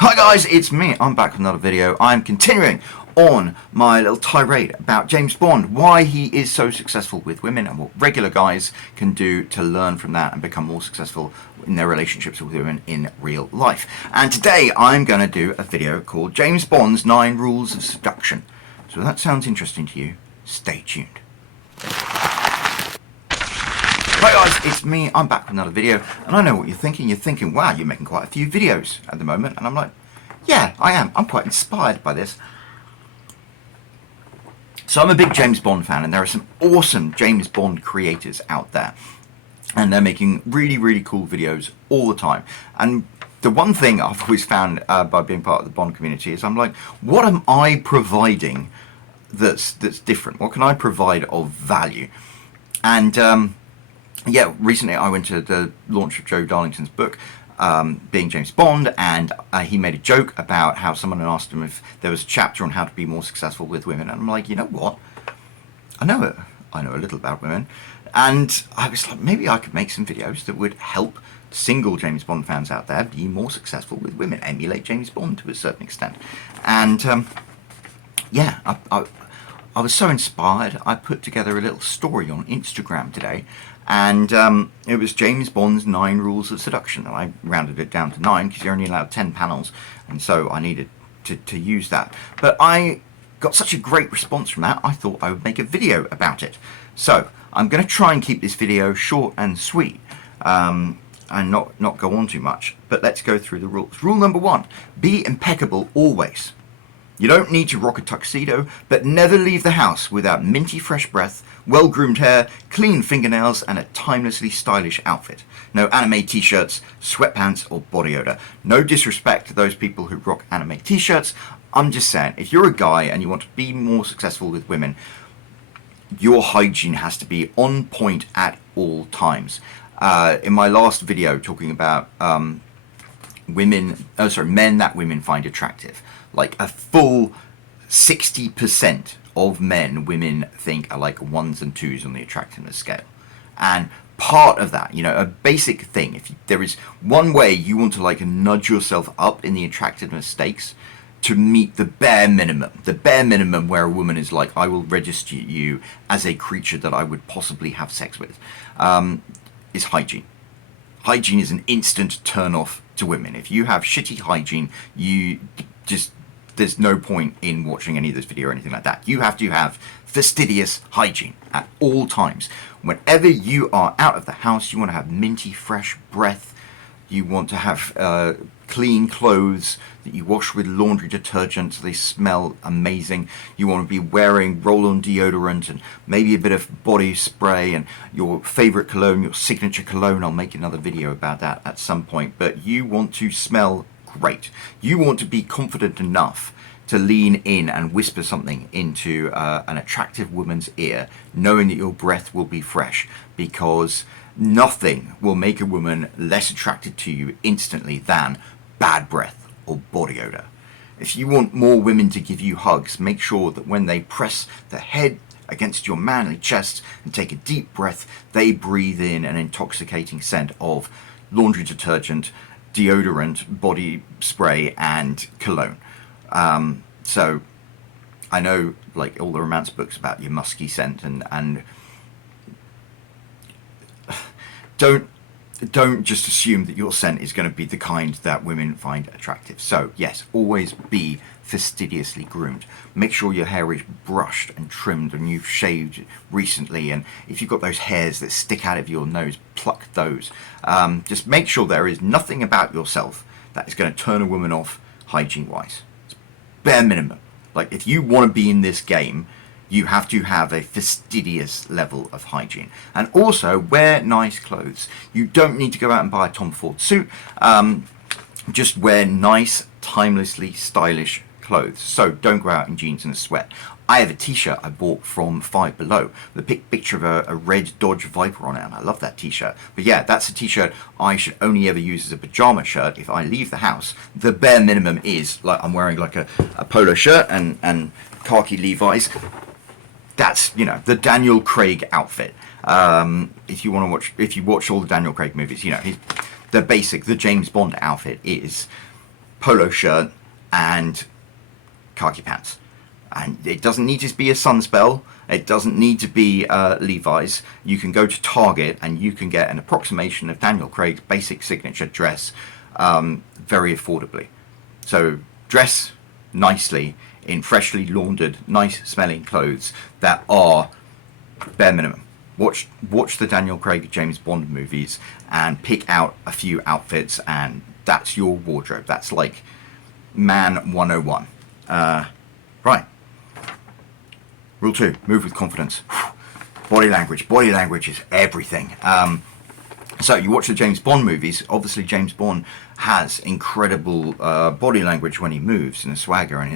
Hi guys, it's me. I'm back with another video. I'm continuing on my little tirade about James Bond, why he is so successful with women and what regular guys can do to learn from that and become more successful in their relationships with women in real life. And today I'm going to do a video called James Bond's 9 Rules of Seduction. So if that sounds interesting to you, stay tuned. Hi guys, it's me. I'm back with another video, and I know what you're thinking. You're thinking, wow, you're making quite a few videos at the moment. And I'm like, yeah, I am. I'm quite inspired by this. So I'm a big James Bond fan, and there are some awesome James Bond creators out there. And they're making really, really cool videos all the time. And the one thing I've always found by being part of the Bond community is I'm like, what am I providing that's different? What can I provide of value? And yeah, recently I went to the launch of Joe Darlington's book, Being James Bond, and he made a joke about how someone had asked him if there was a chapter on how to be more successful with women. And I'm like, you know what? I know a little about women, and I was like, maybe I could make some videos that would help single James Bond fans out there be more successful with women, emulate James Bond to a certain extent. And yeah, I was so inspired, I put together a little story on Instagram today, and it was James Bond's 9 Rules of Seduction, and I rounded it down to 9 because you're only allowed 10 panels, and so I needed to use that. But I got such a great response from that, I thought I would make a video about it. So I'm going to try and keep this video short and sweet, and not go on too much, but let's go through the rules. Rule number 1, be impeccable always. You don't need to rock a tuxedo, but never leave the house without minty fresh breath, well-groomed hair, clean fingernails, and a timelessly stylish outfit. No anime t-shirts, sweatpants, or body odor. No disrespect to those people who rock anime t-shirts. I'm just saying, if you're a guy and you want to be more successful with women, your hygiene has to be on point at all times. In my last video talking about men that women find attractive, like a full 60% of men women think are like 1s and 2s on the attractiveness scale. And part of that, you know, a basic thing, if there is one way you want to like nudge yourself up in the attractiveness stakes to meet the bare minimum where a woman is like, I will register you as a creature that I would possibly have sex with, is hygiene. Hygiene is an instant turn off to women. If you have shitty hygiene, there's no point in watching any of this video or anything like that. You have to have fastidious hygiene at all times. Whenever you are out of the house, you want to have minty fresh breath. You want to have clean clothes that you wash with laundry detergent so they smell amazing. You want to be wearing Roland deodorant and maybe a bit of body spray and your favorite cologne, your signature cologne. I'll make another video about that at some point. But you want to smell great. You want to be confident enough to lean in and whisper something into an attractive woman's ear, knowing that your breath will be fresh, because nothing will make a woman less attracted to you instantly than bad breath or body odor. If you want more women to give you hugs, make sure that when they press their head against your manly chest and take a deep breath, they breathe in an intoxicating scent of laundry detergent, deodorant, body spray, and cologne. So I know, like, all the romance books about your musky scent, and don't just assume that your scent is going to be the kind that women find attractive. So yes, always be fastidiously groomed. Make sure your hair is brushed and trimmed and you've shaved recently, and if you've got those hairs that stick out of your nose, pluck those. Just make sure there is nothing about yourself that is going to turn a woman off hygiene wise. It's bare minimum. Like, if you want to be in this game, you have to have a fastidious level of hygiene. And also, wear nice clothes. You don't need to go out and buy a Tom Ford suit. Just wear nice, timelessly stylish clothes. So don't go out in jeans and a sweat. I have a t-shirt I bought from Five Below with a picture of a red Dodge Viper on it, and I love that t-shirt. But yeah, that's a t-shirt I should only ever use as a pajama shirt if I leave the house. The bare minimum is, like, I'm wearing like a polo shirt and khaki Levi's. That's, you know, the Daniel Craig outfit. If you watch all the Daniel Craig movies, you know, the James Bond outfit is polo shirt and khaki pants. And it doesn't need to be a Sunspell. It doesn't need to be Levi's. You can go to Target and you can get an approximation of Daniel Craig's basic signature dress very affordably. So dress nicely in freshly laundered, nice smelling clothes that are bare minimum. Watch the Daniel Craig James Bond movies and pick out a few outfits, and that's your wardrobe. That's like Man 101. Right. Rule 2, move with confidence. Body language. Body language is everything. So you watch the James Bond movies, obviously James Bond has incredible body language when he moves, and a swagger and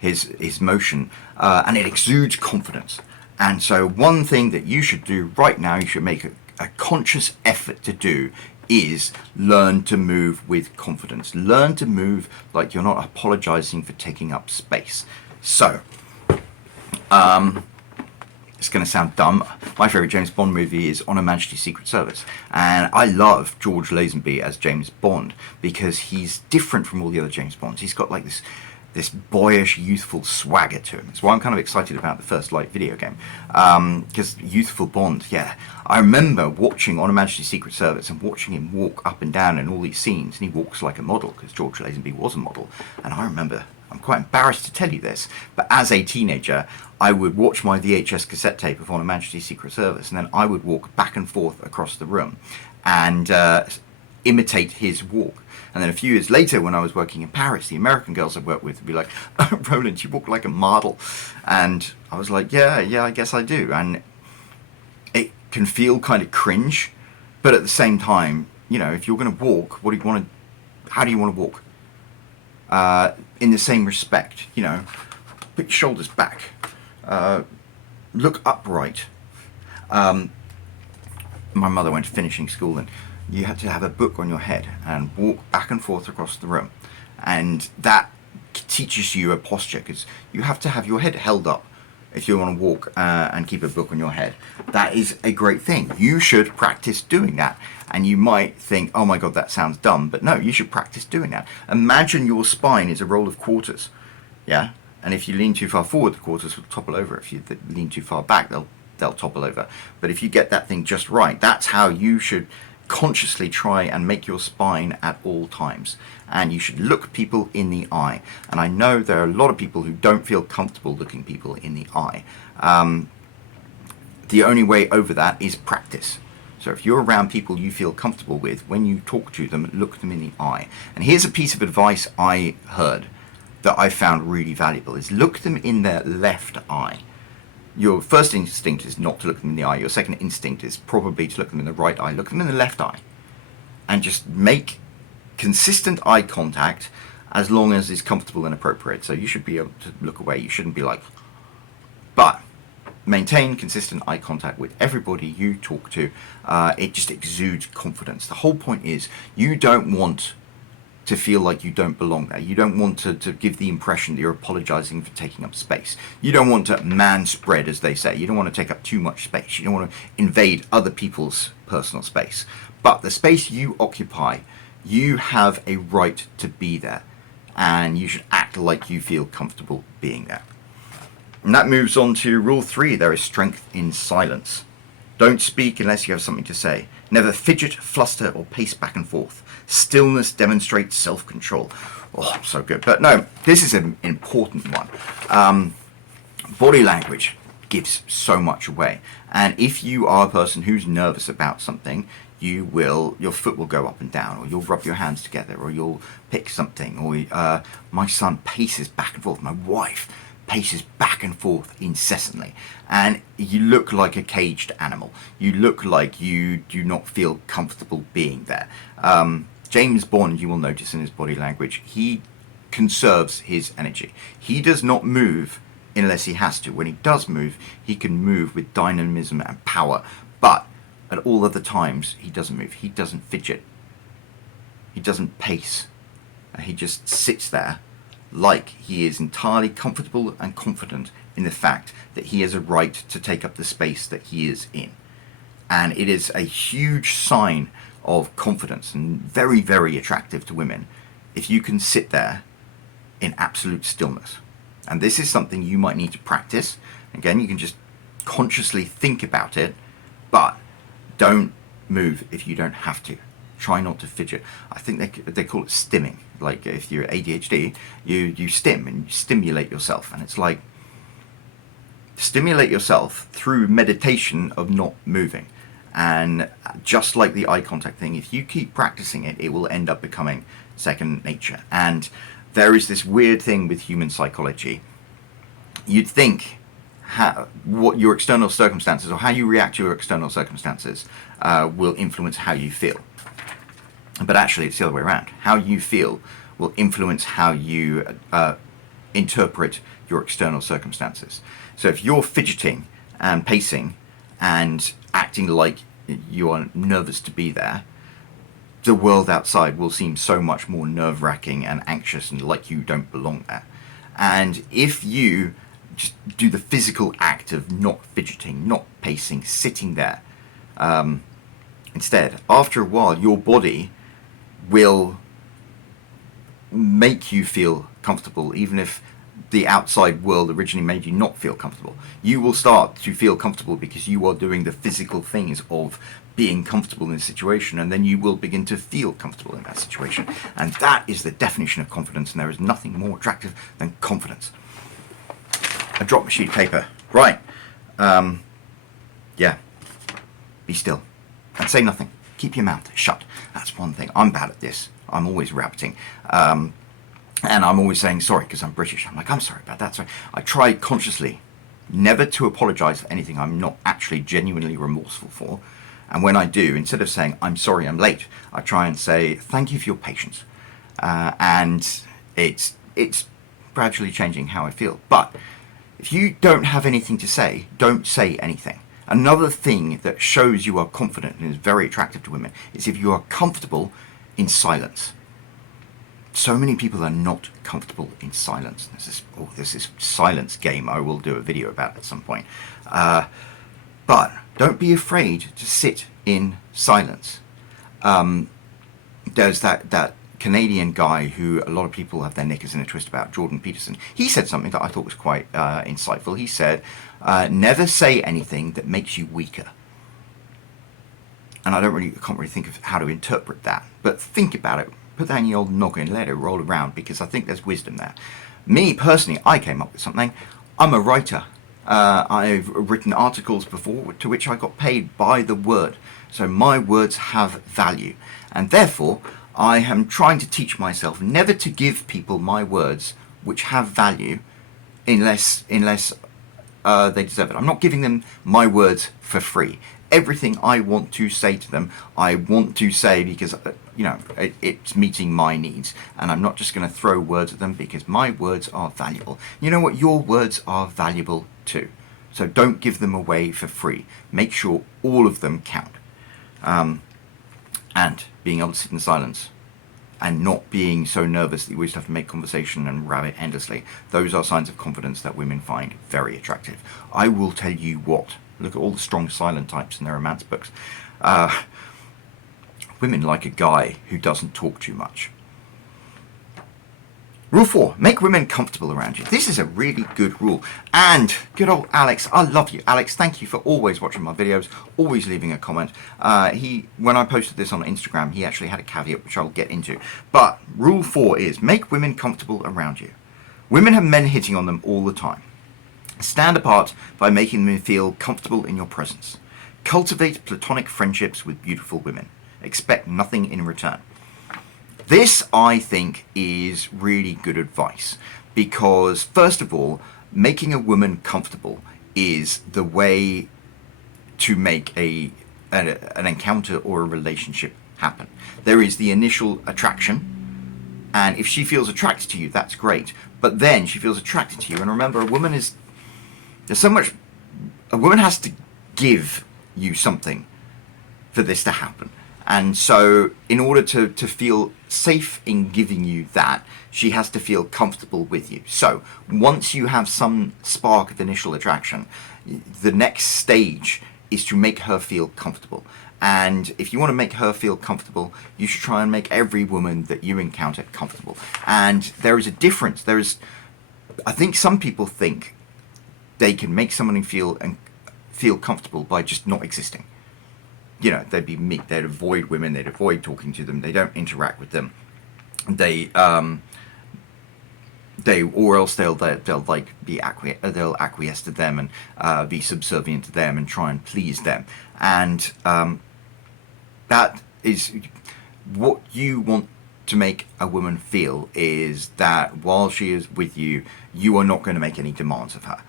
his motion, and it exudes confidence. And so one thing that you should do right now, you should make a conscious effort to do, is learn to move with confidence. Learn to move like you're not apologizing for taking up space. So, it's going to sound dumb. My favourite James Bond movie is On Her Majesty's Secret Service. And I love George Lazenby as James Bond because he's different from all the other James Bonds. He's got like this boyish, youthful swagger to him. That's why I'm kind of excited about the First Light video game. Because youthful Bond, yeah. I remember watching On Her Majesty's Secret Service and watching him walk up and down in all these scenes. And he walks like a model because George Lazenby was a model. And I remember, I'm quite embarrassed to tell you this, but as a teenager, I would watch my VHS cassette tape of On Her Majesty's Secret Service, and then I would walk back and forth across the room and imitate his walk. And then a few years later, when I was working in Paris, the American girls I worked with would be like, "Oh, Roland, you walk like a model." And I was like, yeah, I guess I do. And it can feel kind of cringe, but at the same time, you know, if you're going to walk, how do you want to walk? In the same respect, you know, put your shoulders back, look upright. My mother went to finishing school, and you had to have a book on your head and walk back and forth across the room, and that teaches you a posture, because you have to have your head held up if you want to walk and keep a book on your head. That is a great thing. You should practice doing that. And you might think, oh my god, that sounds dumb, but no, you should practice doing that. Imagine your spine is a roll of quarters, yeah? And if you lean too far forward, the quarters will topple over. If you lean too far back, they'll topple over. But if you get that thing just right, that's how you should consciously try and make your spine at all times. And you should look people in the eye. And I know there are a lot of people who don't feel comfortable looking people in the eye. The only way over that is practice. So if you're around people you feel comfortable with, when you talk to them, look them in the eye. And here's a piece of advice I heard that I found really valuable, is look them in their left eye. Your first instinct is not to look them in the eye. Your second instinct is probably to look them in the right eye. Look them in the left eye. And just make consistent eye contact as long as it's comfortable and appropriate. So you should be able to look away. You shouldn't be like... But maintain consistent eye contact with everybody you talk to. It just exudes confidence. The whole point is you don't want to feel like you don't belong there. You don't want to give the impression that you're apologizing for taking up space. You don't want to man-spread, as they say. You don't want to take up too much space. You don't want to invade other people's personal space. But the space you occupy, you have a right to be there. And you should act like you feel comfortable being there. And that moves on to rule 3. There is strength in silence. Don't speak unless you have something to say. Never fidget, fluster, or pace back and forth. Stillness demonstrates self-control. Oh, so good. But no, this is an important one. Body language gives so much away. And if you are a person who's nervous about something, your foot will go up and down, or you'll rub your hands together, or you'll pick something, or my son paces back and forth. My wife paces back and forth incessantly, and you look like a caged animal. You look like you do not feel comfortable being there. James Bond, you will notice in his body language, he conserves his energy. He does not move unless he has to. When he does move, he can move with dynamism and power, but at all other times he doesn't move. He doesn't fidget. He doesn't pace. He just sits there like he is entirely comfortable and confident in the fact that he has a right to take up the space that he is in. And it is a huge sign of confidence, and very, very attractive to women, if you can sit there in absolute stillness. And this is something you might need to practice. Again, you can just consciously think about it, but don't move if you don't have to. Try not to fidget. I think they call it stimming. Like if you're ADHD, you stim and you stimulate yourself. And it's like, stimulate yourself through meditation of not moving. And just like the eye contact thing, if you keep practicing it, it will end up becoming second nature. And there is this weird thing with human psychology. You'd think what your external circumstances, or how you react to your external circumstances, will influence how you feel. But actually it's the other way around. How you feel will influence how you interpret your external circumstances. So if you're fidgeting and pacing and acting like you are nervous to be there, the world outside will seem so much more nerve-wracking and anxious and like you don't belong there. And if you just do the physical act of not fidgeting, not pacing, sitting there, instead, after a while, your body will make you feel comfortable, even if the outside world originally made you not feel comfortable. You will start to feel comfortable because you are doing the physical things of being comfortable in a situation, and then you will begin to feel comfortable in that situation. And that is the definition of confidence, and there is nothing more attractive than confidence. I dropped my sheet of paper. Right. Yeah. Be still. And say nothing. Keep your mouth shut. That's one thing. I'm bad at this. I'm always rabbiting. And I'm always saying sorry because I'm British. I'm like, I'm sorry about that. Sorry. I try consciously never to apologize for anything I'm not actually genuinely remorseful for. And when I do, instead of saying, I'm sorry I'm late, I try and say, thank you for your patience. And it's gradually changing how I feel. But if you don't have anything to say, don't say anything. Another thing that shows you are confident and is very attractive to women is if you are comfortable in silence. So many people are not comfortable in silence. There's this silence game I will do a video about at some point. But don't be afraid to sit in silence. There's that Canadian guy who a lot of people have their knickers in a twist about, Jordan Peterson. He said something that I thought was quite insightful. He said, never say anything that makes you weaker. And I can't really think of how to interpret that. But think about it. Put that in your old noggin, let it roll around, because I think there's wisdom there. Me, personally, I came up with something. I'm a writer. I've written articles before to which I got paid by the word. So my words have value. And therefore, I am trying to teach myself never to give people my words which have value unless they deserve it. I'm not giving them my words for free. Everything I want to say to them, I want to say because, it's meeting my needs. And I'm not just going to throw words at them because my words are valuable. You know what? Your words are valuable too. So don't give them away for free. Make sure all of them count. And being able to sit in silence and not being so nervous that you always have to make conversation and rabbit endlessly. Those are signs of confidence that women find very attractive. I will tell you what. Look at all the strong silent types in their romance books. Women like a guy who doesn't talk too much. Rule 4, make women comfortable around you. This is a really good rule. And good old Alex, I love you. Alex, thank you for always watching my videos, always leaving a comment. When I posted this on Instagram, he actually had a caveat, which I'll get into. But rule 4 is make women comfortable around you. Women have men hitting on them all the time. Stand apart by making them feel comfortable in your presence. Cultivate platonic friendships with beautiful women. Expect nothing in return. This, I think, is really good advice because, first of all, making a woman comfortable is the way to make an encounter or a relationship happen. There is the initial attraction, and if she feels attracted to you, that's great. But then she feels attracted to you, and remember, a woman has to give you something for this to happen. And so in order to feel safe in giving you that, she has to feel comfortable with you. So once you have some spark of initial attraction, the next stage is to make her feel comfortable. And if you want to make her feel comfortable, you should try and make every woman that you encounter comfortable. And there is a difference. I think some people think they can make someone feel comfortable by just not existing. You know, they'd be meek. They'd avoid women. They'd avoid talking to them. They don't interact with them. Or else they'll like they'll acquiesce to them and be subservient to them and try and please them. And that is what you want to make a woman feel, is that while she is with you, you are not going to make any demands of her.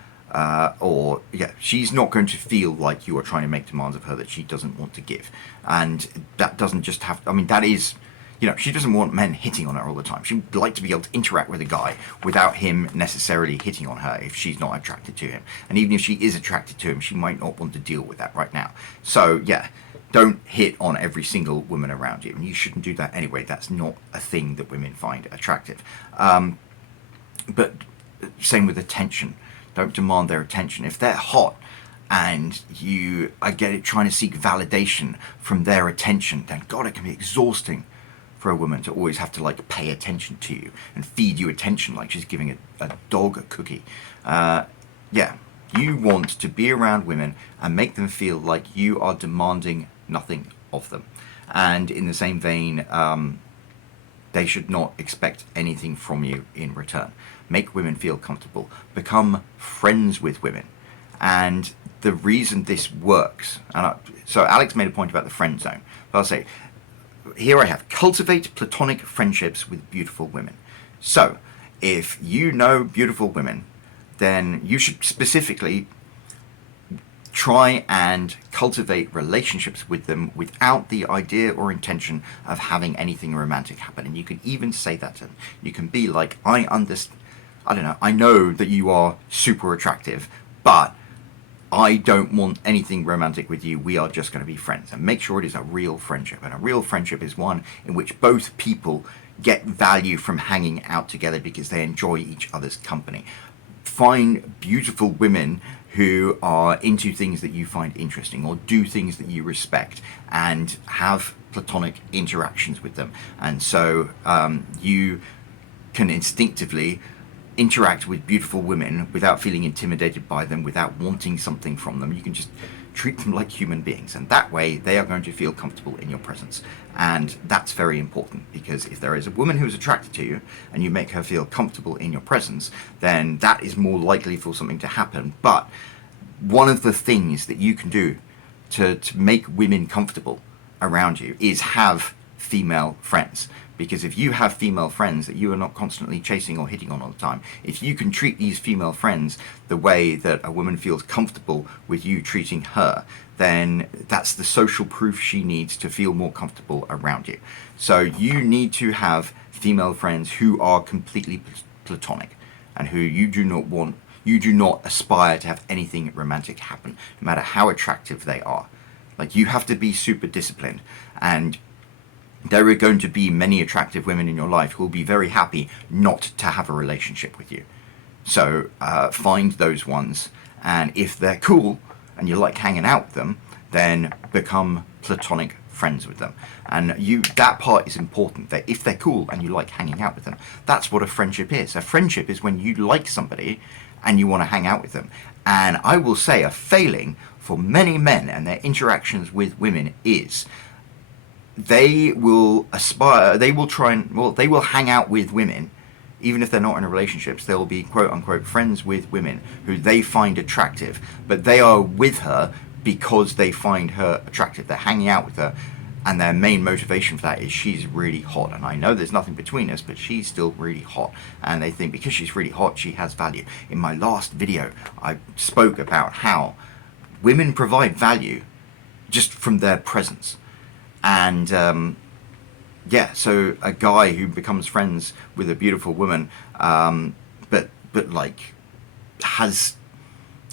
She's not going to feel like you are trying to make demands of her that she doesn't want to give. And that doesn't just have, I mean, that is, you know, she doesn't want men hitting on her all the time. She would like to be able to interact with a guy without him necessarily hitting on her if she's not attracted to him. And even if she is attracted to him, she might not want to deal with that right now. So, yeah, don't hit on every single woman around you. And you shouldn't do that anyway. That's not a thing that women find attractive. But same with attention. Don't demand their attention. If they're hot and you, I get it, trying to seek validation from their attention, then God, it can be exhausting for a woman to always have to like pay attention to you and feed you attention like she's giving a dog a cookie. You want to be around women and make them feel like you are demanding nothing of them. And in the same vein, they should not expect anything from you in return. Make women feel comfortable. Become friends with women. And the reason this works, so Alex made a point about the friend zone, but I'll say, here I have, cultivate platonic friendships with beautiful women. So, if you know beautiful women, then you should specifically try and cultivate relationships with them without the idea or intention of having anything romantic happen. And you can even say that to them. You can be like, I know that you are super attractive, but I don't want anything romantic with you. We are just going to be friends. And make sure it is a real friendship. And a real friendship is one in which both people get value from hanging out together because they enjoy each other's company. Find beautiful women who are into things that you find interesting or do things that you respect, and have platonic interactions with them. And so you can instinctively interact with beautiful women without feeling intimidated by them, without wanting something from them. You can just treat them like human beings, and that way they are going to feel comfortable in your presence. And that's very important, because if there is a woman who is attracted to you and you make her feel comfortable in your presence, then that is more likely for something to happen. But one of the things that you can do to make women comfortable around you is have female friends. Because if you have female friends that you are not constantly chasing or hitting on all the time, if you can treat these female friends the way that a woman feels comfortable with you treating her, then that's the social proof she needs to feel more comfortable around you. So you need to have female friends who are completely platonic and who you do not aspire to have anything romantic happen, no matter how attractive they are. Like, you have to be super disciplined, and there are going to be many attractive women in your life who will be very happy not to have a relationship with you. So find those ones, and if they're cool and you like hanging out with them, then become platonic friends with them. And that part is important, that if they're cool and you like hanging out with them, that's what a friendship is. A friendship is when you like somebody and you want to hang out with them. And I will say a failing for many men and their interactions with women is they will hang out with women, even if they're not in a relationship. They'll be quote unquote friends with women who they find attractive, but they are with her because they find her attractive. They're hanging out with her, and their main motivation for that is she's really hot. And I know there's nothing between us, but she's still really hot. And they think because she's really hot, she has value. In my last video, I spoke about how women provide value just from their presence. And so a guy who becomes friends with a beautiful woman, but like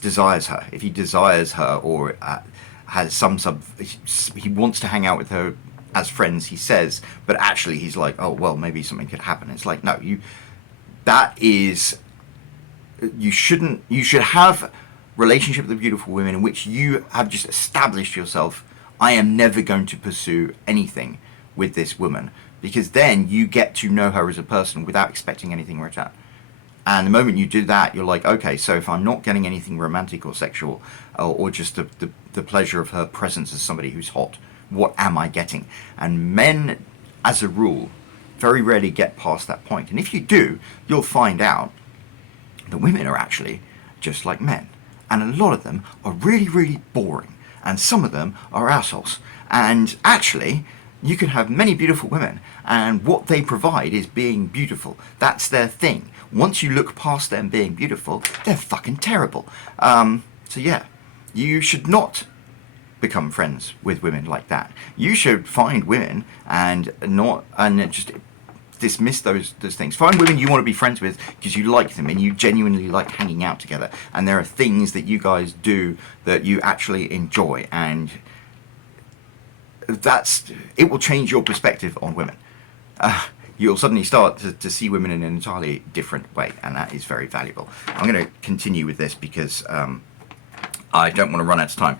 desires her. If he desires her, or has he wants to hang out with her as friends, he says, but actually he's like, oh well, maybe something could happen. It's like, no, you should have relationship with beautiful women in which you have just established yourself I am never going to pursue anything with this woman, because then you get to know her as a person without expecting anything in return. And the moment you do that, you're like, okay, so if I'm not getting anything romantic or sexual, or just the pleasure of her presence as somebody who's hot, what am I getting? And men, as a rule, very rarely get past that point. And if you do, you'll find out that women are actually just like men. And a lot of them are really, really boring. And some of them are assholes. And actually, you can have many beautiful women, and what they provide is being beautiful. That's their thing. Once you look past them being beautiful, they're fucking terrible. So yeah, you should not become friends with women like that. You should find women and just dismiss those things. Find women you want to be friends with because you like them and you genuinely like hanging out together, and there are things that you guys do that you actually enjoy, and it will change your perspective on women. You'll suddenly start to see women in an entirely different way, and that is very valuable. I'm going to continue with this because I don't want to run out of time.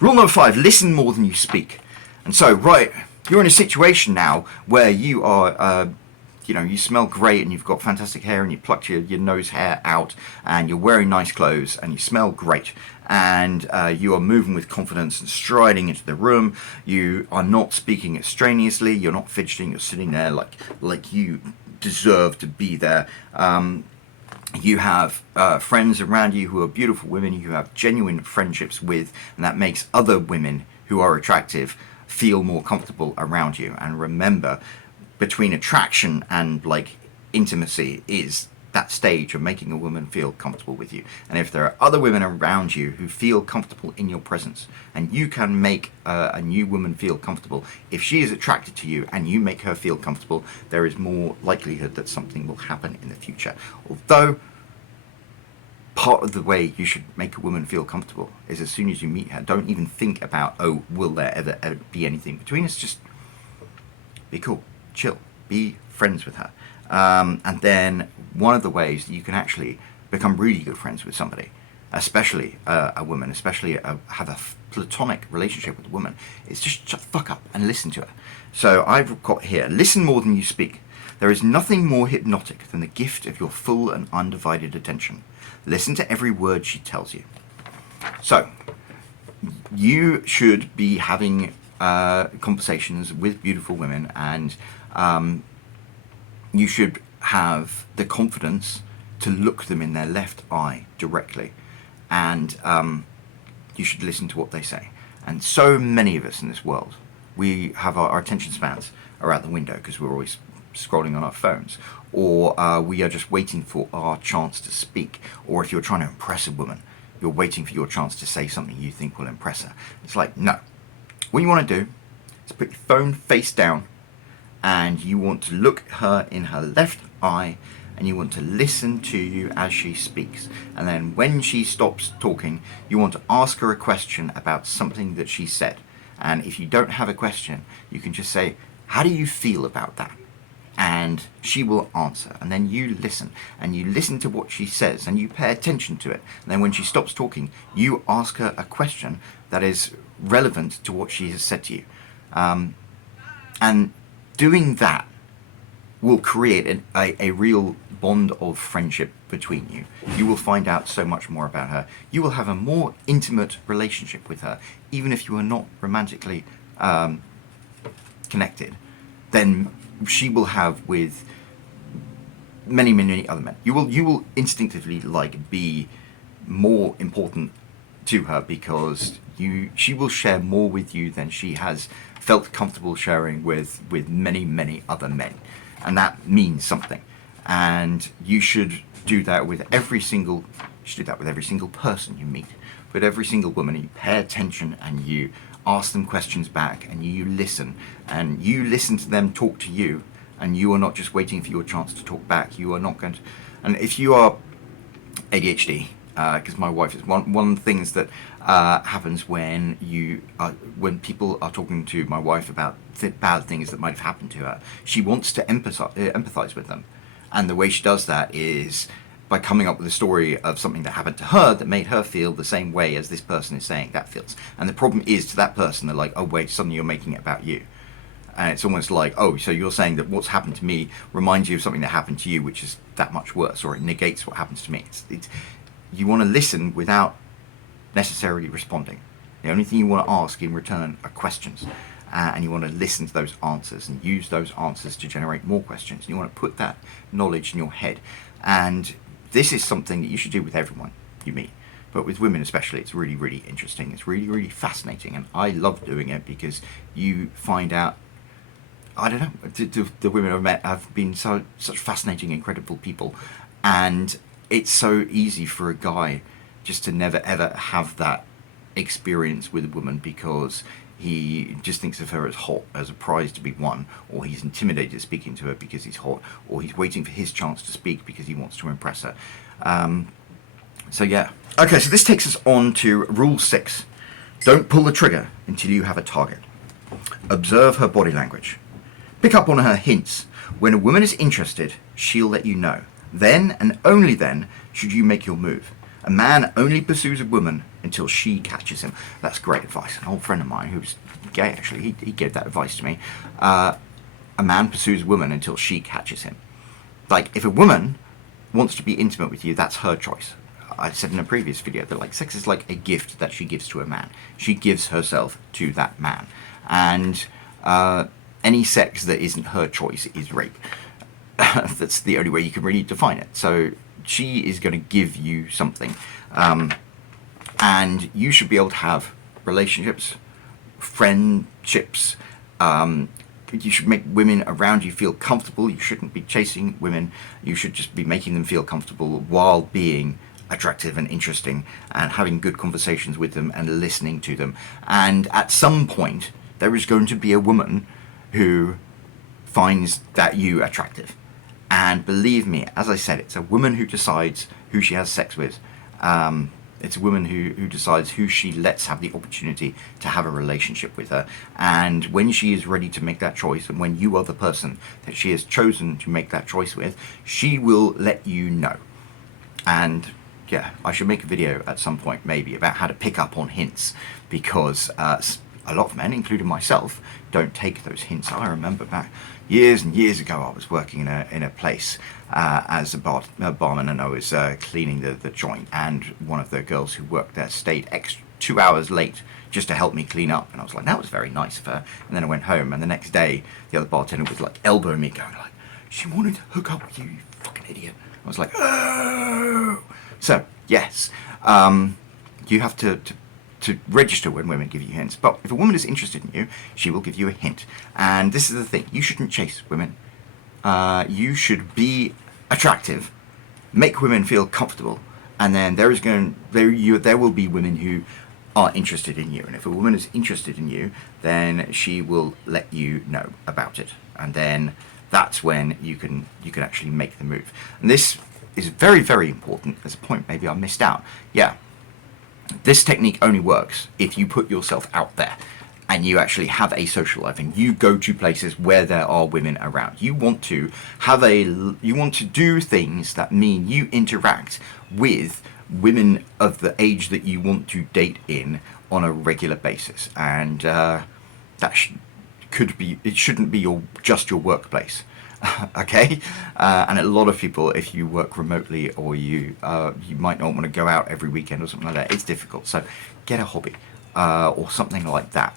Rule number 5, listen more than you speak. And so, right, you're in a situation now where you are, you smell great and you've got fantastic hair and you plucked your nose hair out and you're wearing nice clothes and you smell great. And you are moving with confidence and striding into the room. You are not speaking extraneously. You're not fidgeting. You're sitting there like you deserve to be there. You have friends around you who are beautiful women you have genuine friendships with, and that makes other women who are attractive feel more comfortable around you. And remember, between attraction and intimacy is that stage of making a woman feel comfortable with you. And if there are other women around you who feel comfortable in your presence, and you can make a new woman feel comfortable, if she is attracted to you and you make her feel comfortable, there is more likelihood that something will happen in the future. Although part of the way you should make a woman feel comfortable is as soon as you meet her, don't even think about, oh, will there ever be anything between us? Just be cool, chill, be friends with her. And then one of the ways that you can actually become really good friends with somebody, especially a woman, especially have a platonic relationship with a woman, is just shut the fuck up and listen to her. So I've got here, listen more than you speak. There is nothing more hypnotic than the gift of your full and undivided attention. Listen to every word she tells you. So you should be having conversations with beautiful women, and you should have the confidence to look them in their left eye directly, and you should listen to what they say. And so many of us in this world, we have our attention spans are out the window because we're always scrolling on our phones, or we are just waiting for our chance to speak. Or if you're trying to impress a woman, you're waiting for your chance to say something you think will impress her. It's like, no. What you want to do is put your phone face down, and you want to look her in her left eye, and you want to listen to you as she speaks. And then when she stops talking, you want to ask her a question about something that she said. And if you don't have a question, you can just say, how do you feel about that? And she will answer. And then you listen, and you listen to what she says, and you pay attention to it. And then when she stops talking, you ask her a question that is relevant to what she has said to you. And doing that will create a real bond of friendship between you. You will find out so much more about her. You will have a more intimate relationship with her, even if you are not romantically connected, than she will have with many, many other men. You will instinctively be more important to her because she will share more with you than she has felt comfortable sharing with many, many other men. And that means something. And you should do that with every single person you meet. With every single woman, you pay attention and you ask them questions back, and you listen to them talk to you, and you are not just waiting for your chance to talk back. You are not going to. And if you are ADHD, because my wife is one of the things that happens when people are talking to my wife about bad things that might have happened to her, she wants to empathize with them, and the way she does that is by coming up with a story of something that happened to her that made her feel the same way as this person is saying that feels. And the problem is, to that person, they're like, oh wait, suddenly you're making it about you. And it's almost like, oh, so you're saying that what's happened to me reminds you of something that happened to you, which is that much worse, or it negates what happens to me. You want to listen without necessarily responding. The only thing you want to ask in return are questions. And you want to listen to those answers and use those answers to generate more questions. And you want to put that knowledge in your head. And this is something that you should do with everyone you meet. But with women especially, it's really, really interesting. It's really, really fascinating. And I love doing it because you find out, I don't know, the women I've met have been such fascinating, incredible people. And it's so easy for a guy just to never, ever have that experience with a woman because he just thinks of her as hot, as a prize to be won, or he's intimidated speaking to her because he's hot, or he's waiting for his chance to speak because he wants to impress her. So yeah. Okay, so this takes us on to rule 6. Don't pull the trigger until you have a target. Observe her body language. Pick up on her hints. When a woman is interested, she'll let you know. Then, and only then, should you make your move. A man only pursues a woman until she catches him. That's great advice. An old friend of mine who's gay, actually, he gave that advice to me. A man pursues a woman until she catches him. Like, if a woman wants to be intimate with you, that's her choice. I said in a previous video that, like, sex is like a gift that she gives to a man. She gives herself to that man. And any sex that isn't her choice is rape. That's the only way you can really define it. So she is going to give you something. And you should be able to have relationships, friendships. You should make women around you feel comfortable. You shouldn't be chasing women. You should just be making them feel comfortable while being attractive and interesting and having good conversations with them and listening to them. And at some point, there is going to be a woman who finds that you attractive. And believe me, as I said, it's a woman who decides who she has sex with. It's a woman who decides who she lets have the opportunity to have a relationship with her. And when she is ready to make that choice, and when you are the person that she has chosen to make that choice with, she will let you know. And yeah, I should make a video at some point maybe about how to pick up on hints, because a lot of men, including myself, don't take those hints. I remember back years and years ago, I was working in a place as a barman, and I was cleaning the joint, and one of the girls who worked there stayed 2 hours late just to help me clean up, and I was like, that was very nice of her. And then I went home, and the next day the other bartender was like elbowing me, going like, she wanted to hook up with you, you fucking idiot. I was like, oh. So yes, you have to register when women give you hints. But if a woman is interested in you, she will give you a hint. And this is the thing, you shouldn't chase women. You should be attractive, make women feel comfortable, and then there will be women who are interested in you. And if a woman is interested in you, then she will let you know about it. And then that's when you can actually make the move. And this is very, very important. There's a point maybe I missed out. Yeah. This technique only works if you put yourself out there and you actually have a social life and you go to places where there are women around. You want to do things that mean you interact with women of the age that you want to date in on a regular basis. And it shouldn't be just your workplace. Okay, and a lot of people, if you work remotely or you might not want to go out every weekend or something like that, it's difficult. So get a hobby or something like that.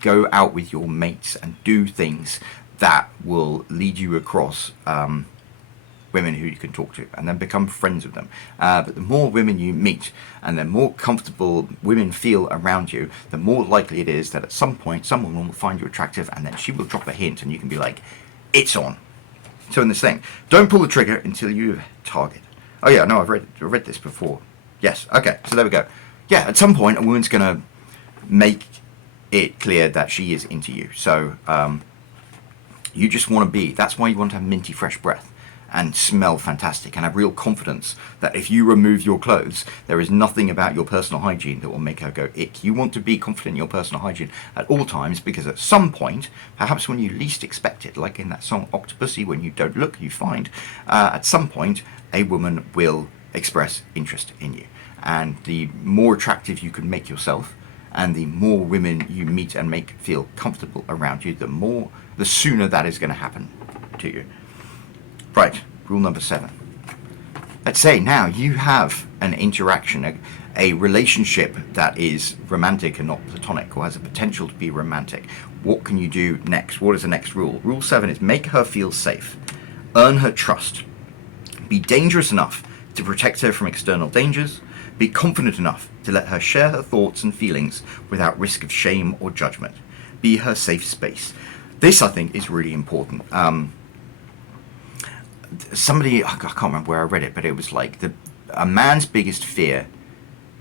Go out with your mates and do things that will lead you across women who you can talk to, and then become friends with them. But the more women you meet and the more comfortable women feel around you, the more likely it is that at some point someone will find you attractive, and then she will drop a hint and you can be like, it's on. So in this thing, don't pull the trigger until you target. Oh yeah, no, I've read this before. Yes, okay, so there we go. Yeah, at some point a woman's gonna make it clear that she is into you. So you just want to be, that's why you want to have minty fresh breath. and smell fantastic and have real confidence that if you remove your clothes, there is nothing about your personal hygiene that will make her go ick. You want to be confident in your personal hygiene at all times, because at some point, perhaps when you least expect it, like in that song Octopussy, when you don't look, you find, at some point, a woman will express interest in you. And the more attractive you can make yourself, and the more women you meet and make feel comfortable around you, the sooner that is going to happen to you. Right, rule number 7. Let's say now you have an interaction, a relationship that is romantic and not platonic, or has a potential to be romantic. What can you do next? What is the next rule? Rule 7 is make her feel safe. Earn her trust. Be dangerous enough to protect her from external dangers. Be confident enough to let her share her thoughts and feelings without risk of shame or judgment. Be her safe space. This, I think, is really important. Somebody, I can't remember where I read it, but it was like a man's biggest fear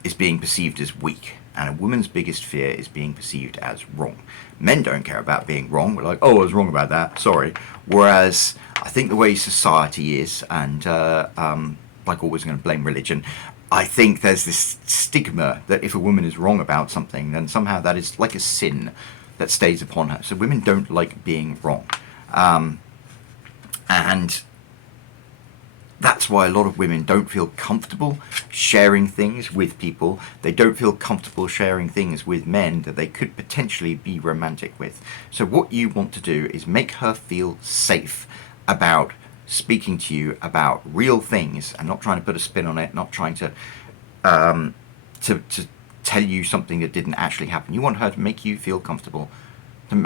is being perceived as weak, and a woman's biggest fear is being perceived as wrong. Men don't care about being wrong. We're like, oh, I was wrong about that, sorry. Whereas I think the way society is, and like always going to blame religion, I think there's this stigma that if a woman is wrong about something, then somehow that is like a sin that stays upon her. So women don't like being wrong. And that's why a lot of women don't feel comfortable sharing things with people. They don't feel comfortable sharing things with men that they could potentially be romantic with. So what you want to do is make her feel safe about speaking to you about real things and not trying to put a spin on it, not trying to tell you something that didn't actually happen. You want her to make you feel comfortable.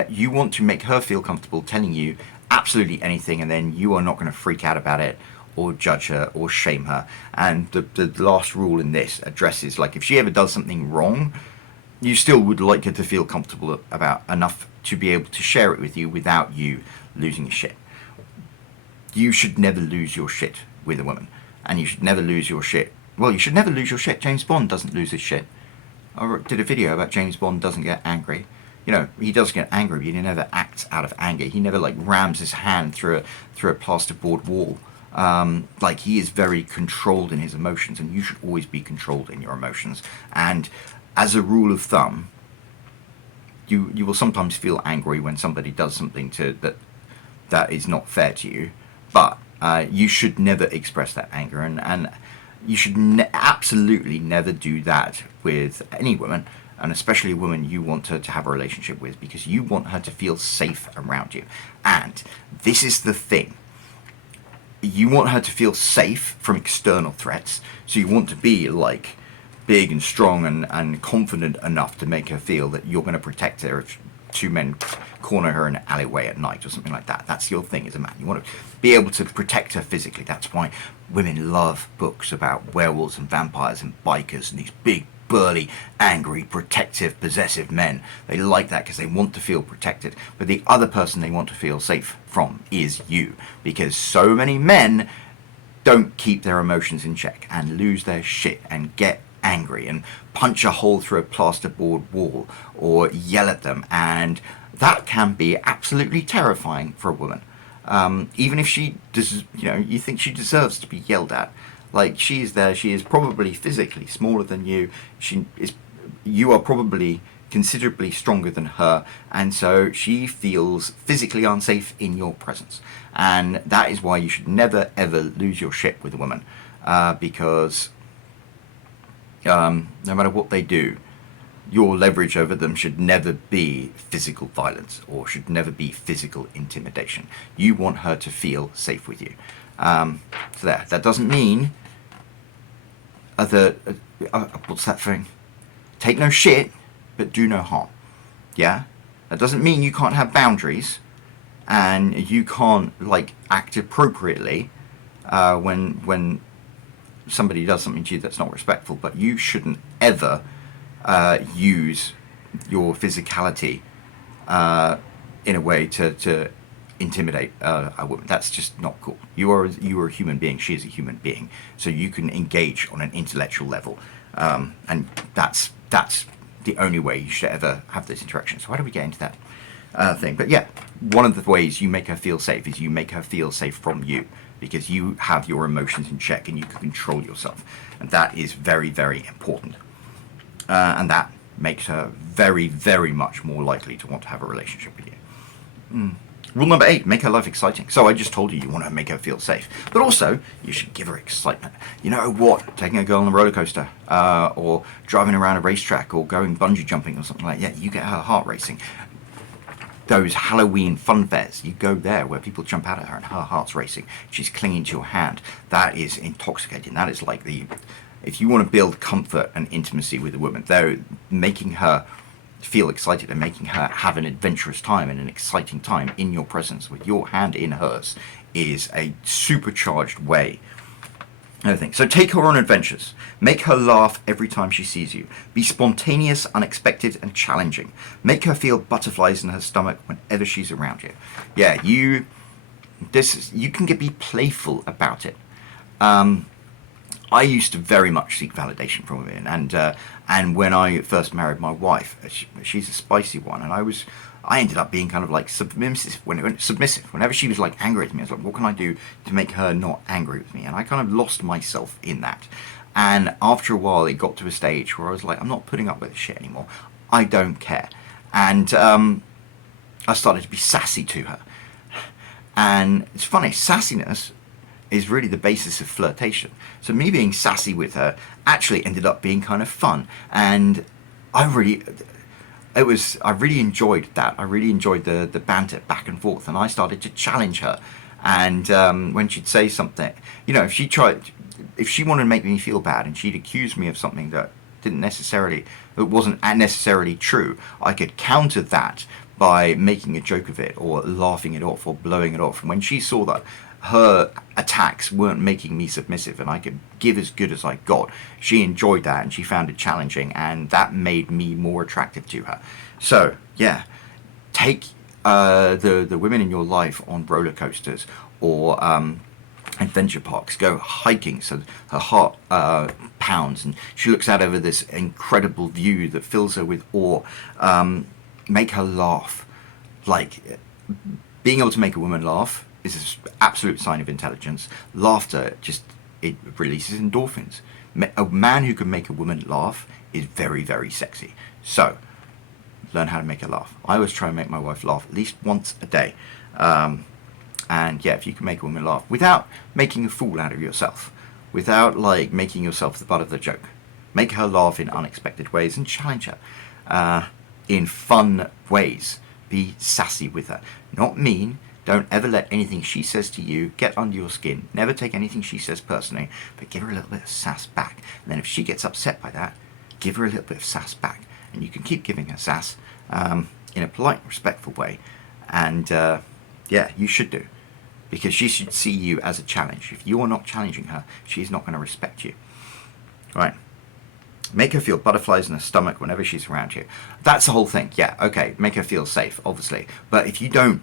You want to make her feel comfortable telling you absolutely anything, and then you are not going to freak out about it or judge her or shame her. And the last rule in this addresses, like, if she ever does something wrong, you still would like her to feel comfortable about enough to be able to share it with you without you losing your shit. You should never lose your shit with a woman, and you should never lose your shit. Well, you should never lose your shit. James Bond doesn't lose his shit. I did a video about James Bond doesn't get angry. You know, he does get angry, but he never acts out of anger. He never, like, rams his hand through a plasterboard wall. Like, he is very controlled in his emotions, and you should always be controlled in your emotions. And as a rule of thumb, you will sometimes feel angry when somebody does something that is not fair to you. But you should never express that anger, and you should absolutely never do that with any woman, and especially a woman you want her to have a relationship with, because you want her to feel safe around you. And this is the thing. You want her to feel safe from external threats, so you want to be, like, big and strong and confident enough to make her feel that you're going to protect her if two men corner her in an alleyway at night or something like that. That's your thing as a man. You want to be able to protect her physically. That's why women love books about werewolves and vampires and bikers and these big, burly, angry, protective, possessive men. They like that because they want to feel protected. But the other person they want to feel safe from is you, because so many men don't keep their emotions in check and lose their shit and get angry and punch a hole through a plasterboard wall or yell at them, and that can be absolutely terrifying for a woman. Even if she does, you think she deserves to be yelled at. Like, she is probably physically smaller than you. You are probably considerably stronger than her, and so she feels physically unsafe in your presence. And that is why you should never ever lose your shit with a woman, because no matter what they do, your leverage over them should never be physical violence or should never be physical intimidation. You want her to feel safe with you. So that doesn't mean what's that thing? Take no shit, but do no harm. Yeah? That doesn't mean you can't have boundaries and you can't, like, act appropriately when somebody does something to you that's not respectful, but you shouldn't ever use your physicality in a way to intimidate a woman. That's just not cool. You are a human being. She is a human being. So you can engage on an intellectual level, and that's the only way you should ever have this interaction. So why do we get into that thing? But yeah, one of the ways you make her feel safe is you make her feel safe from you. because you have your emotions in check and you can control yourself. And that is very, very important. And that makes her very, very much more likely to want to have a relationship with you. Rule number 8, make her life exciting. So I just told you want to make her feel safe. But also, you should give her excitement. You know what? Taking a girl on a roller coaster, or driving around a racetrack, or going bungee jumping or something like that. Yeah, you get her heart racing. Those Halloween fun fairs, you go there where people jump out at her and her heart's racing. She's clinging to your hand. That is intoxicating. That is like if you want to build comfort and intimacy with a woman, they're making her feel excited and making her have an adventurous time and an exciting time in your presence with your hand in hers is a supercharged way. So take her on adventures. Make her laugh every time she sees you. Be spontaneous, unexpected, and challenging. Make her feel butterflies in her stomach whenever she's around you. Yeah, you can be playful about it. I used to very much seek validation from women, and when I first married my wife, she's a spicy one, and I ended up being kind of like submissive. Whenever she was like angry at me, I was like, what can I do to make her not angry with me? And I kind of lost myself in that. And after a while, it got to a stage where I was like, I'm not putting up with this shit anymore. I don't care. And I started to be sassy to her. And it's funny, sassiness is really the basis of flirtation. So me being sassy with her actually ended up being kind of fun, and I really enjoyed that. I really enjoyed the banter back and forth, and I started to challenge her. And when she'd say something, if she wanted to make me feel bad and she'd accuse me of something that wasn't necessarily true, I could counter that by making a joke of it or laughing it off or blowing it off. And when she saw that her attacks weren't making me submissive and I could give as good as I got, she enjoyed that and she found it challenging, and that made me more attractive to her. So yeah, take the women in your life on roller coasters or adventure parks. Go hiking so her heart pounds and she looks out over this incredible view that fills her with awe. Make her laugh. Like, being able to make a woman laugh is an absolute sign of intelligence. Laughter it releases endorphins. A man who can make a woman laugh is very, very sexy. So learn how to make her laugh. I always try and make my wife laugh at least once a day. And yeah, if you can make a woman laugh without making a fool out of yourself, without like making yourself the butt of the joke, make her laugh in unexpected ways and challenge her in fun ways. Be sassy with her, not mean. Don't ever let anything she says to you get under your skin. Never take anything she says personally, but give her a little bit of sass back. And then if she gets upset by that, give her a little bit of sass back. And you can keep giving her sass in a polite, respectful way. And yeah, you should do. Because she should see you as a challenge. If you are not challenging her, she's not going to respect you. All right. Make her feel butterflies in her stomach whenever she's around you. That's the whole thing. Yeah, okay. Make her feel safe, obviously. But if you don't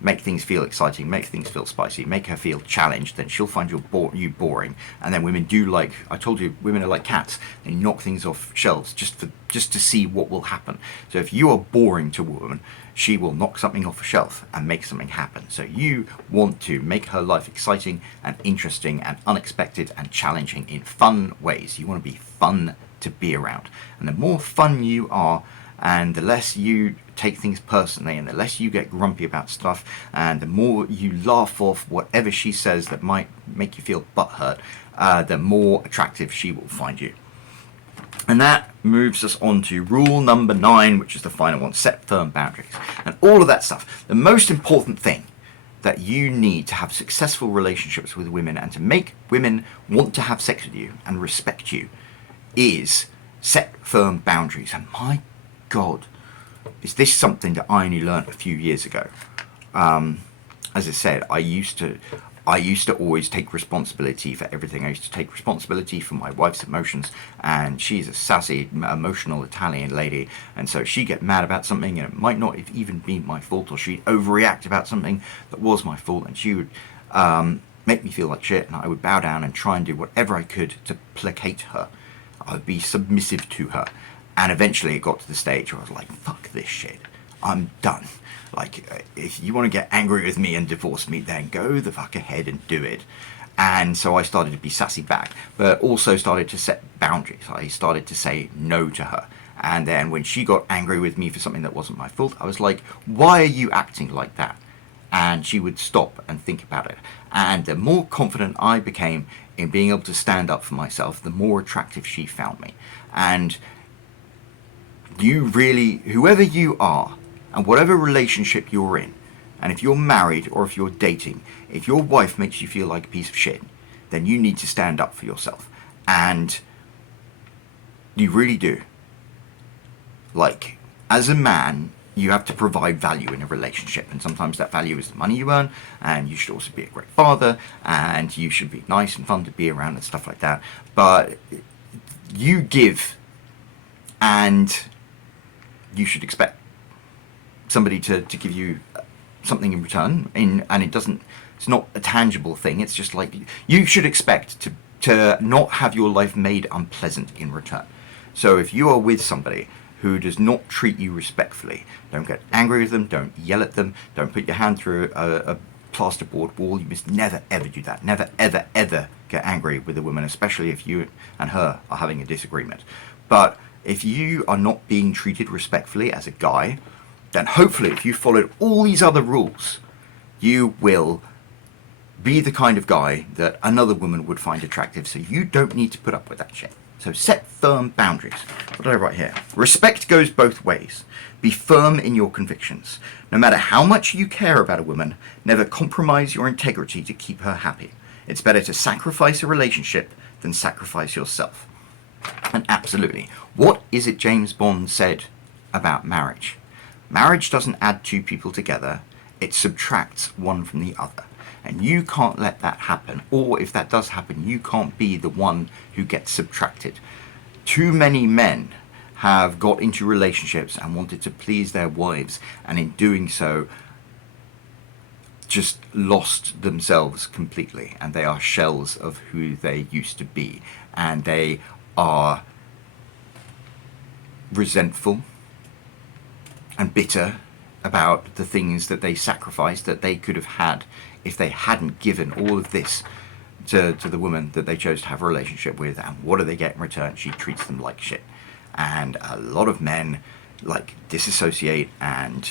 make things feel exciting, make things feel spicy, make her feel challenged, then she'll find you boring. And then women do, like I told you, women are like cats. They knock things off shelves just to see what will happen. So if you are boring to a woman, she will knock something off a shelf and make something happen. So you want to make her life exciting and interesting and unexpected and challenging in fun ways. You want to be fun to be around. And the more fun you are, and the less you take things personally, and the less you get grumpy about stuff, and the more you laugh off whatever she says that might make you feel butthurt, the more attractive she will find you. And that moves us on to rule number 9, which is the final one: set firm boundaries. And all of that stuff. The most important thing that you need to have successful relationships with women and to make women want to have sex with you and respect you is set firm boundaries. And my God, is this something that I only learned a few years ago? As I said, I used to always take responsibility for everything. I used to take responsibility for my wife's emotions, and she's a sassy, emotional Italian lady, and so she'd get mad about something, and it might not have even been my fault, or she'd overreact about something that was my fault, and she would make me feel like shit, and I would bow down and try and do whatever I could to placate her. I would be submissive to her. And eventually it got to the stage where I was like, fuck this shit. I'm done. Like, if you want to get angry with me and divorce me, then go the fuck ahead and do it. And so I started to be sassy back, but also started to set boundaries. I started to say no to her. And then when she got angry with me for something that wasn't my fault, I was like, why are you acting like that? And she would stop and think about it. And the more confident I became in being able to stand up for myself, the more attractive she found me. And you really, whoever you are, and whatever relationship you're in, and if you're married or if you're dating, if your wife makes you feel like a piece of shit, then you need to stand up for yourself. And you really do. Like, as a man, you have to provide value in a relationship, and sometimes that value is the money you earn, and you should also be a great father, and you should be nice and fun to be around and stuff like that. But you give, and you should expect somebody to give you something in return, and it's not a tangible thing. It's just like, you should expect to not have your life made unpleasant in return. So if you are with somebody who does not treat you respectfully, don't get angry with them, don't yell at them, don't put your hand through a plasterboard wall. You must never ever do that. Never ever ever get angry with a woman, especially if you and her are having a disagreement. But if you are not being treated respectfully as a guy, then hopefully if you followed all these other rules, you will be the kind of guy that another woman would find attractive, so you don't need to put up with that shit. So set firm boundaries. What did I write here? Respect goes both ways. Be firm in your convictions. No matter how much you care about a woman, never compromise your integrity to keep her happy. It's better to sacrifice a relationship than sacrifice yourself. And absolutely, what is it James Bond said about marriage? Marriage doesn't add two people together, it subtracts one from the other. And you can't let that happen, or if that does happen, you can't be the one who gets subtracted. Too many men have got into relationships and wanted to please their wives, and in doing so just lost themselves completely, and they are shells of who they used to be, and they are resentful and bitter about the things that they sacrificed that they could have had if they hadn't given all of this to the woman that they chose to have a relationship with. And what do they get in return? She treats them like shit. And a lot of men like disassociate and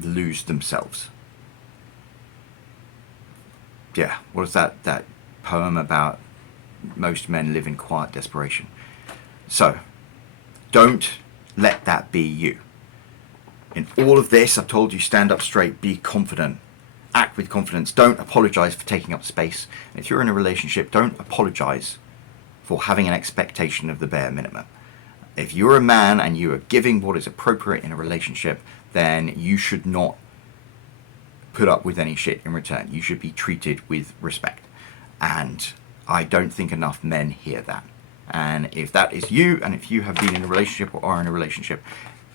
lose themselves. Yeah, what is that poem about most men live in quiet desperation? So don't let that be you. In all of this, I've told you, stand up straight, be confident, act with confidence, don't apologize for taking up space. And if you're in a relationship, don't apologize for having an expectation of the bare minimum. If you're a man and you are giving what is appropriate in a relationship, then you should not put up with any shit in return. You should be treated with respect. And I don't think enough men hear that. And if that is you, and if you have been in a relationship or are in a relationship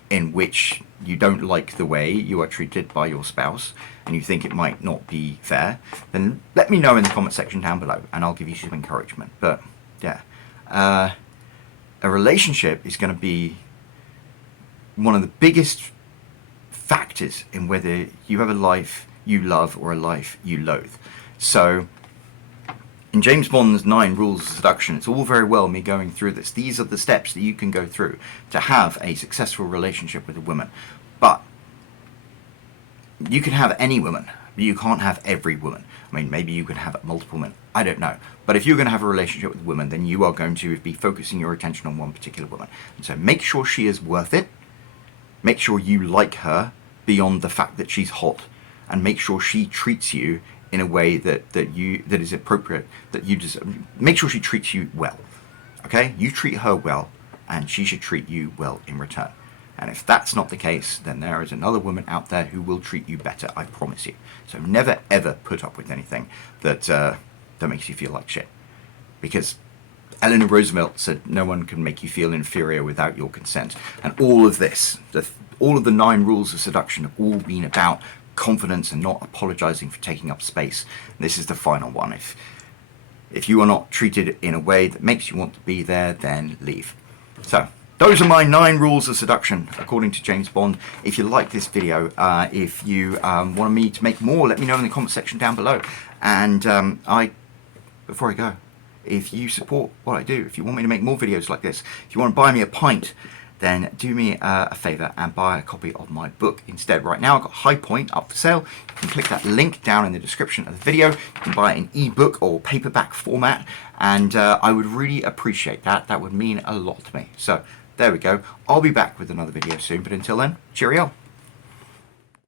in which you don't like the way you are treated by your spouse, and you think it might not be fair, then let me know in the comment section down below, and I'll give you some encouragement. But yeah, a relationship is going to be one of the biggest factors in whether you have a life you love or a life you loathe. So in James Bond's 9 Rules of Seduction, it's all very well me going through this. These are the steps that you can go through to have a successful relationship with a woman. But you can have any woman, but you can't have every woman. I mean, maybe you can have multiple women. I don't know. But if you're going to have a relationship with a woman, then you are going to be focusing your attention on one particular woman. And so make sure she is worth it. Make sure you like her beyond the fact that she's hot. And make sure she treats you in a way that is appropriate, that you deserve. Make sure she treats you well. Okay? You treat her well, and she should treat you well in return. And if that's not the case, then there is another woman out there who will treat you better, I promise you. So never ever put up with anything that makes you feel like shit. Because Eleanor Roosevelt said no one can make you feel inferior without your consent. And all of this, all of the 9 rules of seduction have all been about confidence and not apologizing for taking up space. This is the final one. If you are not treated in a way that makes you want to be there, then leave. So those are my 9 rules of seduction, according to James Bond. If you like this video, if you want me to make more, let me know in the comment section down below. And before I go, if you support what I do, if you want me to make more videos like this, if you want to buy me a pint, then do me a favour and buy a copy of my book instead. Right now I've got High Point up for sale. You can click that link down in the description of the video. You can buy it in ebook or paperback format, and I would really appreciate that. That would mean a lot to me. So there we go. I'll be back with another video soon, but until then, cheerio.